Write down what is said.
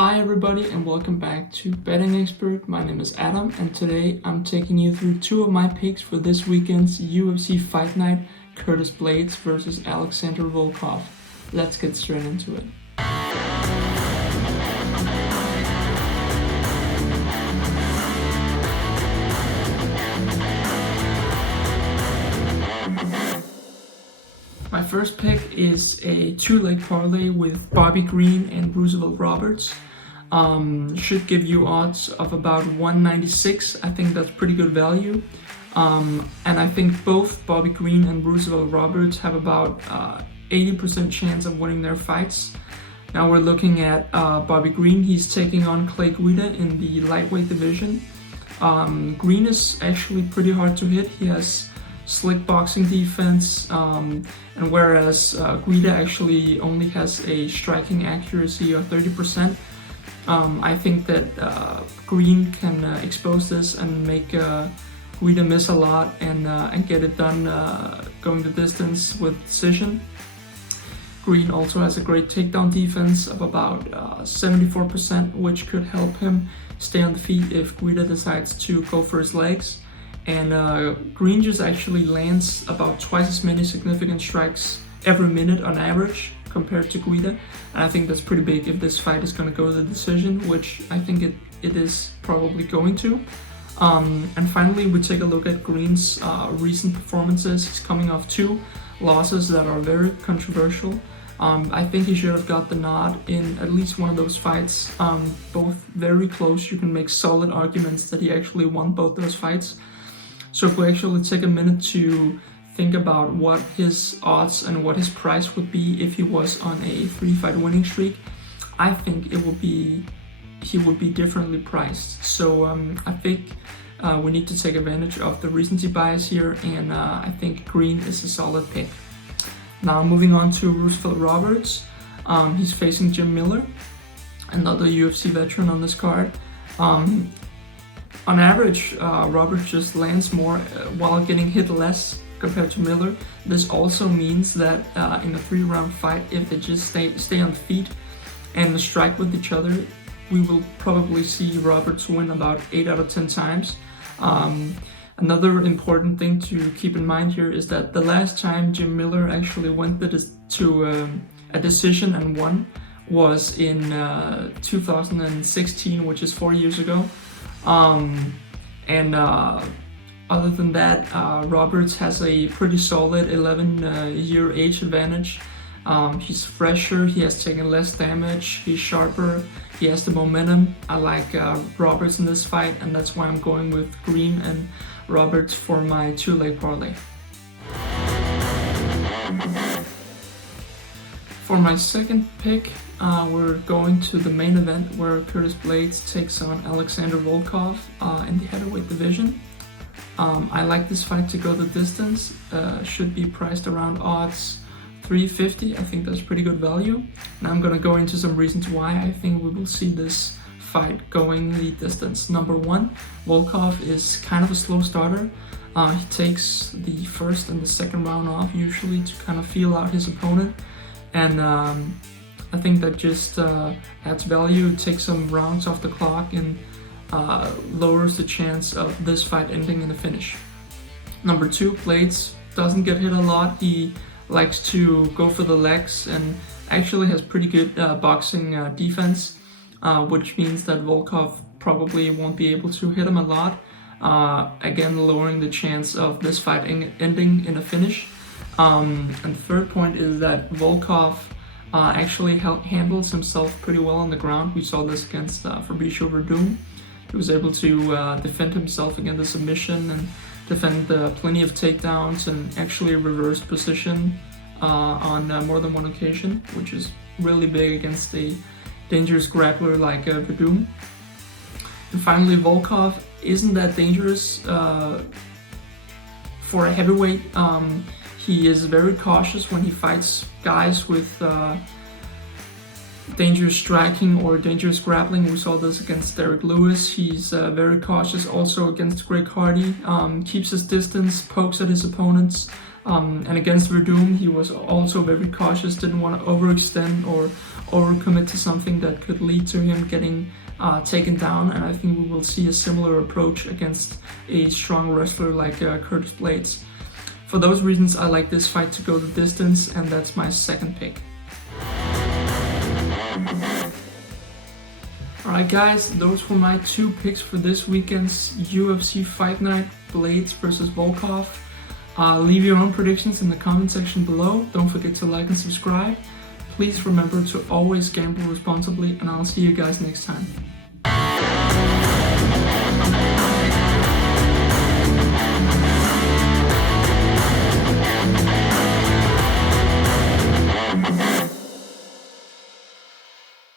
Hi everybody and welcome back to Betting Expert. My name is Adam and today I'm taking you through two of my picks for this weekend's UFC Fight Night, Blaydes versus Alexander Volkov. Let's get straight into it. My first pick is a two-leg parlay with Bobby Green and Roosevelt Roberts. Should give you odds of about 196. I think that's pretty good value. And I think both Bobby Green and Roosevelt Roberts have about 80% chance of winning their fights. Now we're looking at Bobby Green. He's taking on Clay Guida in the lightweight division. Green is actually pretty hard to hit. He has slick boxing defense, and whereas Guida actually only has a striking accuracy of 30%, I think that Green can expose this and make Guida miss a lot and get it done going the distance with decision. Green also has a great takedown defense of about 74%, which could help him stay on the feet if Guida decides to go for his legs. And Green just actually lands about twice as many significant strikes every minute on average compared to Guida. And I think that's pretty big if this fight is going to go to the decision, which I think it is probably going to. And finally, we take a look at Green's recent performances. He's coming off two losses that are very controversial. I think he should have got the nod in at least one of those fights. Both very close. You can make solid arguments that he actually won both those fights. So if we actually take a minute to think about what his odds and what his price would be if he was on a 3-fight winning streak, I think he would be differently priced. So I think we need to take advantage of the recency bias here, and I think Green is a solid pick. Now moving on to Roosevelt Roberts. He's facing Jim Miller, another UFC veteran on this card. On average, Roberts just lands more while getting hit less compared to Miller. This also means that in a 3-round fight, if they just stay on the feet and strike with each other, we will probably see Roberts win about 8 out of 10 times. Another important thing to keep in mind here is that the last time Jim Miller actually went to a decision and won was in 2016, which is 4 years ago. Other than that, Roberts has a pretty solid 11-year age advantage. He's fresher, he has taken less damage, he's sharper, he has the momentum. I like Roberts in this fight, and that's why I'm going with Green and Roberts for my two-leg parlay. For my second pick, we're going to the main event where Blaydes takes on Alexander Volkov in the heavyweight division. I like this fight to go the distance. Should be priced around odds 350. I think that's pretty good value. Now I'm going to go into some reasons why I think we will see this fight going the distance. Number one, Volkov is kind of a slow starter. He takes the first and the second round off usually to kind of feel out his opponent. And I think that just adds value, takes some rounds off the clock, and lowers the chance of this fight ending in a finish. Number two, Blaydes doesn't get hit a lot. He likes to go for the legs and actually has pretty good boxing defense, which means that Volkov probably won't be able to hit him a lot, again lowering the chance of this fight ending in a finish. And the third point is that Volkov actually handles himself pretty well on the ground. We saw this against Fabricio Verdum. He was able to defend himself against the submission and defend plenty of takedowns and actually reverse position on more than one occasion, which is really big against a dangerous grappler like Verdum. And finally, Volkov isn't that dangerous for a heavyweight. He is very cautious when he fights guys with dangerous striking or dangerous grappling. We saw this against Derek Lewis. He's very cautious also against Greg Hardy. Keeps his distance, pokes at his opponents, And against Verdum, he was also very cautious, didn't want to overextend or overcommit to something that could lead to him getting taken down. And I think we will see a similar approach against a strong wrestler like Curtis Blaydes. For those reasons, I like this fight to go the distance, and that's my second pick. Alright guys, those were my 2 picks for this weekend's UFC Fight Night, Blaydes versus Volkov. Leave your own predictions in the comment section below. Don't forget to like and subscribe. Please remember to always gamble responsibly, and I'll see you guys next time.